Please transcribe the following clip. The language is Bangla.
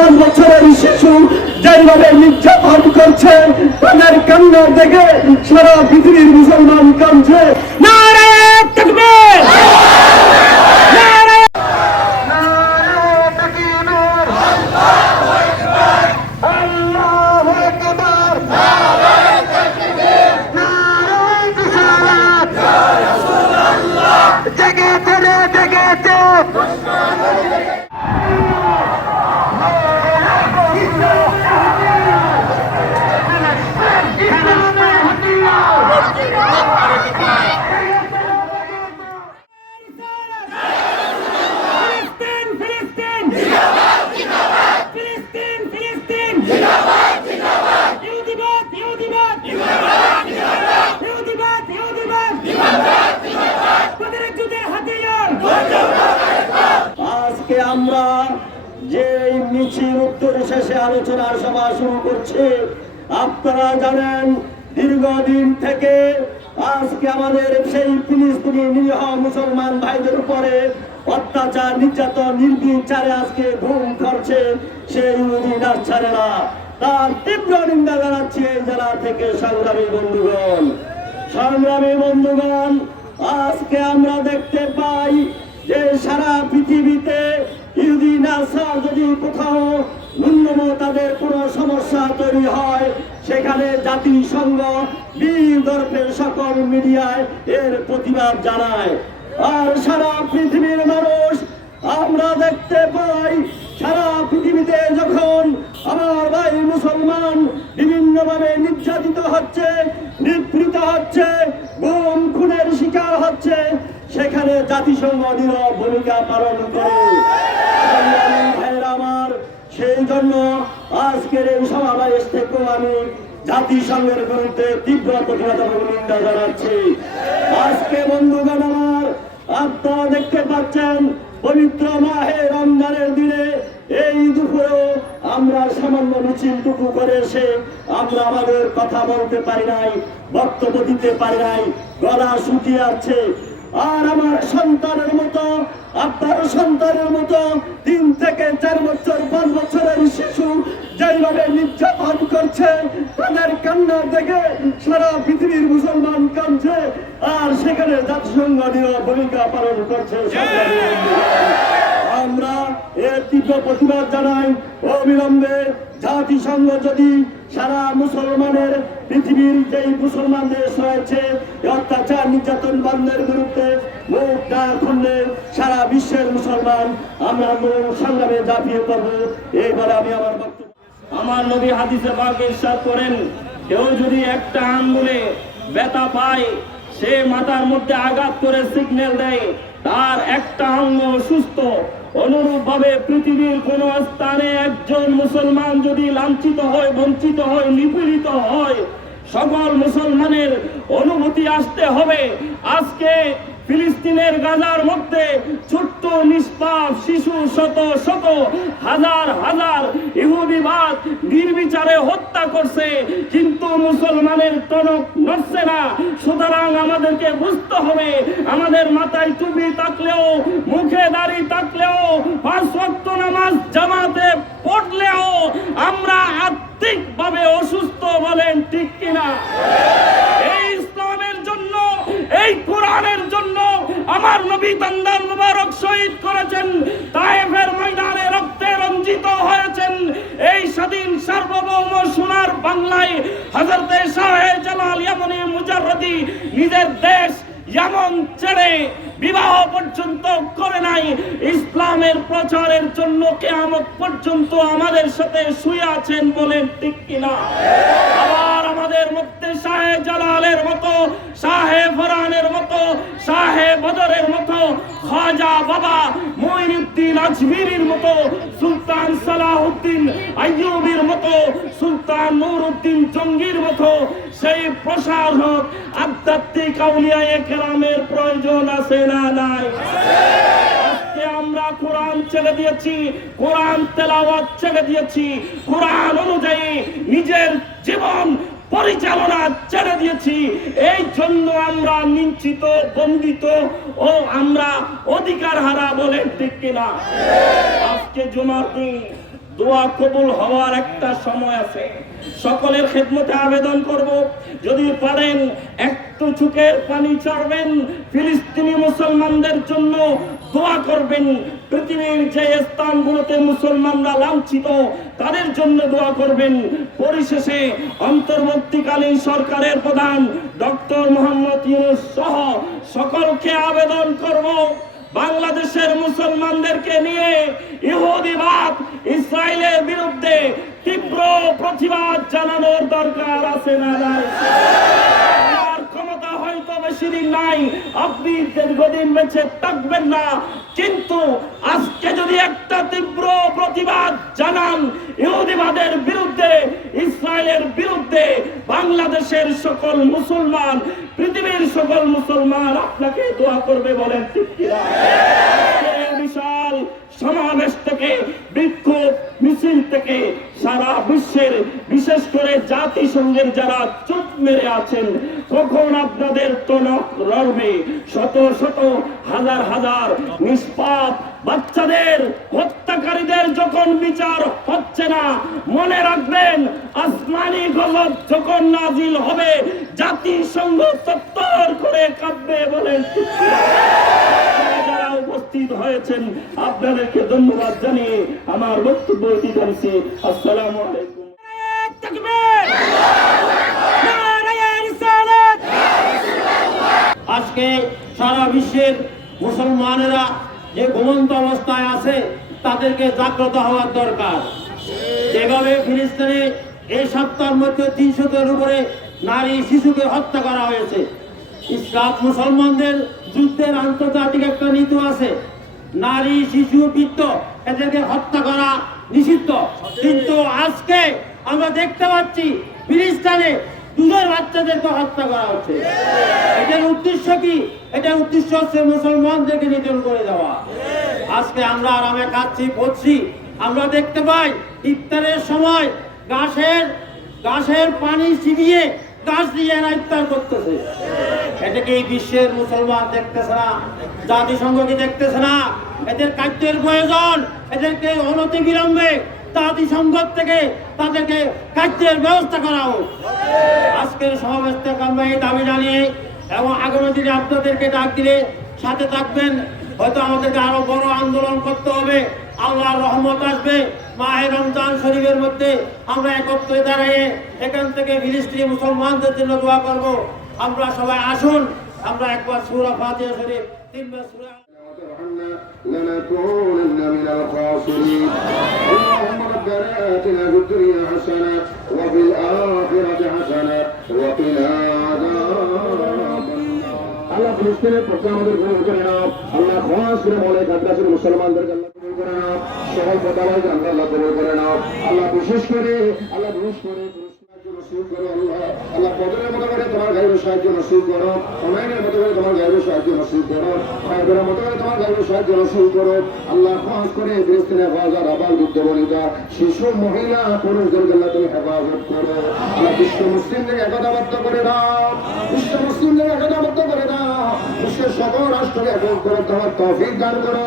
5 বছরের শিশু যেভাবে নির্যাতন করছে, তাদের কান্না দেখে সারা পৃথিবীর মুসলমান কাঁদছে। নারায়ে তাকবীর! আজকে আমরা যে মিছিল উত্তর শেষে আলোচনার সভা শুরু করছি, আপনারা জানেন দীর্ঘদিন থেকে আজকে আমাদের সেই ফিলিস্তিনি নিরীহ মুসলমান ভাইদের উপরে অত্যাচার, নির্যাতন, নির্বিচারে আজকে ঘুম করছে সেই ইহুদি নাছারেরা। তার তীব্র নিন্দা জানাচ্ছি এই জেলা থেকে। সংগ্রামী বন্ধুগণ, আজকে আমরা দেখতে পাই যে সারা পৃথিবীতে ইহুদি নাছার যদি কোথাও ন্যূনতম তাদের কোনো সমস্যা তৈরি হয়, সেখানে জাতিসংঘ বিদর্ভের সকল মিডিয়ায় এর প্রতিবাদ জানায়। আর সারা পৃথিবীর মানুষ আমরা দেখতে পাই, সারা পৃথিবীতে যখন আমার ভাই মুসলমান বিভিন্নভাবে নির্যাতিত হচ্ছে, নিপীড়িত হচ্ছে, গুম খুনের শিকার হচ্ছে, সেখানে জাতিসংঘ নীরব ভূমিকা পালন করে। আমার সেই জন্য আজকের এই সমাবেশ থেকেও আমি জাতিসংঘের বিরুদ্ধে তীব্র প্রতিবাদ এবং নিন্দা জানাচ্ছি। আজকে বন্ধুগণ আমার, আপনারা দেখতে পাচ্ছেন পবিত্র মাহে রমজানের দিনে এই দুপুরেও আমরা সামান্য মিছিলটুকু করে এসে আমরা আমাদের কথা বলতে পারি নাই, বক্তব্য দিতে পারি নাই, গলা শুকিয়ে আছে। আর আমার সন্তানের মতো, আপনার সন্তানের মতো 3 থেকে 4 বছর 5 বছরের শিশু যেভাবে নির্যাতন করছে, তাদের কান্না দেখে সারা পৃথিবীর মুসলমান কাঁদছে। আর সেখানে জাতিসংঘ নীরব ভূমিকা পালন করছে। আমরা এর তীব্র প্রতিবাদ জানাই। অবিলম্বে জাতিসংঘ যদি সারা মুসলমানের, পৃথিবীর যেই মুসলমান দেশ রয়েছে অত্যাচার, নির্যাতন বন্ধের বিরুদ্ধে মুখ না খুললে সারা বিশ্বের মুসলমান আমরা সংগ্রামে ঝাঁপিয়ে পড়ব। এইবারে আমি আমার বক্তব্য, আমার নবী হাদিসে পাকে ইরশাদ করেন, কেউ যদি একটা আঙ্গুলে ব্যথা পায়, সে মাথার মধ্যে আঘাত করে সিগন্যাল দেয়, তার একটা অঙ্গ সুস্থ। অনুরূপ ভাবে পৃথিবীর কোন স্থানে একজন মুসলমান যদি লাঞ্ছিত হয়, বঞ্চিত হয়, নিপীড়িত হয়, সকল মুসলমানের অনুভূতি আসতে হবে। আজকে ফিলিস্তিনের গাজার মধ্যে ছোট্ট নিষ্পাপ শিশু শত শত হাজার হাজার ইহুদিবাদ নির্বিচারে হত্যা করছে, কিন্তু মুসলমানের টনক নড়ছে না। সুতরাং আমাদেরকে বুঝতে হবে, আমাদের মাথায় টুপি থাকলেও, মুখে দাড়ি থাকলেও, 5 ওয়াক্ত নামাজ জামাতে পড়লেও আমরা আত্মিকভাবে অসুস্থ। বলেন ঠিক কিনা? এই ইসলামের জন্য, এই কোরআনের জন্য আমার নবী দান্দান মুবারক শহীদ করেছেন, তায়েফের ময়দানে রক্তে রঞ্জিত হয়েছেন। এই স্বাধীন সার্বভৌম সোনার বাংলায় হযরতে শাহে জালাল ইয়ামানি মুজাররদি নিজের দেশ ইয়ামান ছেড়ে বিবাহ পর্যন্ত করে নাই। ইসলামের প্রচারের জন্য কিয়ামত পর্যন্ত আমাদের সাথে শুয়ে আছেন। বলেন ঠিক কিনা? আবার আমাদের মধ্যে শাহে জালালের মতো, শাহে ফরানের মতো, শাহে বদরের মতো, খাজা বাবা মুঈনুদ্দিন আজমিরির মতো, সুলতান সালাহুদ্দিন আইয়ুবীর মতো, সুলতান নুরউদ্দিন জঙ্গির মতো সেই প্রশাসক আধ্যাত্মিক আউলিয়ায়ে কেরামের প্রয়োজন আছে না নাই? আজকে আমরা কোরআন ছেড়ে দিয়েছি, কোরআন তেলাওয়াত ছেড়ে দিয়েছি, কোরআন অনুযায়ী নিজের জীবন পরিচালনা ছেড়ে দিয়েছি। এই জন্য আমরা নিশ্চিত, বঞ্চিত ও আমরা অধিকার হারা। বলেন ঠিক কিনা? আজকে জুমার দিন, দোয়া কবুল হওয়ার একটা সময় আছে। সকলের খেদমতে আবেদন করব, যদি পারেন একটু চোখের পানি ছাড়বেন, ফিলিস্তিনি মুসলমানদের জন্য দোয়া করবেন। পৃথিবীর যে স্থানগুলোতে মুসলমানরা লাঞ্ছিত তাদের জন্য দোয়া করবেন। পরিশেষে অন্তর্বর্তীকালীন সরকারের প্রধান ডক্টর মোহাম্মদ ইউনূস সহ সকলকে আবেদন করব, বাংলাদেশের মুসলমানদেরকে নিয়ে ইহুদিবাদ ইসরায়েলের বিরুদ্ধে তীব্র প্রতিবাদ জানানোর দরকার আছে না নাই? আর ক্ষমতা হয়তো বেশি দিন নাই, আপনি দীর্ঘদিন বেঁচে থাকবেন না, কিন্তু আজকে যদি একটা তীব্র প্রতিবাদ জানান ইহুদিবাদের বিরুদ্ধে, ইসরায়েলের বিরুদ্ধে, বাংলাদেশের সকল মুসলমান, পৃথিবীর সকল মুসলমান আপনাকে দোয়া করবে, বলেন ঠিক কিনা? এই বিশাল সমাবেশ থেকে, বিক্ষোভ মিছিল থেকে সারা বিশ্বের, বিশেষ করে জাতিসংঘের যারা চুপ মেরে আছেন, কখন আপনাদের টনক লড়বে? শত শত হাজার হাজার নিষ্পাপ বাচ্চাদের হত্যাকারীদের যখন বিচার হচ্ছে না, মনে রাখবেন আসমানি গজব যখন নাজিল হবে, জাতিসংঘ তত্তর করে কাঁপবে, বলেন ঠিক কিনা? যারা উপস্থিত হয়েছেন আপনাদেরকে ধন্যবাদ জানিয়ে আমার বক্তব্য এটি জানছি। আসসালামু আলাইকুম। আজকে সারা বিশ্বের মুসলমানেরা যে ঘুমন্ত অবস্থায় আছে তাদেরকে জাগ্রত হওয়ার দরকার। যেভাবে ফিলিস্তিনে এই সপ্তাহের মধ্যে 300-এর উপরে নারী শিশুকে হত্যা করা হয়েছে। ইসলাম মুসলমানদের যুদ্ধের আন্তর্জাতিক একটা নীতি আছে, নারী শিশু বৃদ্ধ এদেরকে হত্যা করা নিষিদ্ধ, কিন্তু আজকে আমরা দেখতে পাচ্ছি ফিলিস্তিনে দুধের বাচ্চাদেরকে হত্যা করা হচ্ছে। এটার উদ্দেশ্য কি? এটার উদ্দেশ্য হচ্ছে মুসলমানদেরকে নিধন করে দেওয়া। আজকে আমরা আরামে খাচ্ছি পড়ছি, আমরা দেখতে পাই ইফতারের সময় গাছের পানি চিবিয়ে গাছ দিয়ে এরা ইফতার করতেছে। এটাকে এই বিশ্বের মুসলমান দেখতেছে না, জাতিসংঘ কি দেখতেছে না? এদের কার্যের প্রয়োজন, এদেরকে অনতি বিলম্বে জাতিসংঘ থেকে তাদেরকে কার্যের ব্যবস্থা করা হোক। আজকের সমাবেশ থেকে আমরা এই দাবি জানিয়ে এবং আগামী দিনে আপনাদেরকে ডাক দিলে সাথে থাকবেন। হয়তো আমাদেরকে আরো বড় আন্দোলন করতে হবে, আল্লাহর রহমত আসবে। মাহে রমজান শরীফের মধ্যে আমরা একত্রে দাঁড়িয়ে এখান থেকে ফিলিস্তিনি মুসলমানদের জন্য দোয়া করব। আমরা সবাই আসুন, আমরা একবার সূরা ফাতিহা শরীফ 3 বার সূরা لنكونن من الخاسرين اللهم ربنا آتنا في الدنيا حسنة وفي الآخرة حسنة وقنا عذاب النار আল্লাহ ফিলিস্তিনের পক্ষে আমাদের কবুল করে নাও। আল্লাহ খাস করে মনে কাছে মুসলমানদেরকে আল্লাহ কবুল করে নাও। সকল পদালয়কে আল্লাহ কবুল করে নাও। আল্লাহ বিশেষ করে নসিব করো। আল্লাহ পদরের মতো করে তোমার গায়ের সাহায্য নসিব করো, হুমায়ুনের মতো করে তোমার গায়ের সাহায্য নসিব করো, সাহেবের মতো করে তোমার গায়ের সাহায্য নসিব করো। আল্লাহ খাস করে ফিলিস্তিনে হাজার আবাল যুদ্ধ বনিতা শিশু মহিলা পুরুষদেরকে আল্লাহ তুমি হেফাজত করো। আল্লাহ বিশ্ব মুসলিমদেরকে একতাবদ্ধ করে দাও, বিশ্ব মুসলিমদের একতাবদ্ধ করে দাও, বিশ্বের সকল রাষ্ট্রকে এক করে দেওয়ার তৌফিক দান করো।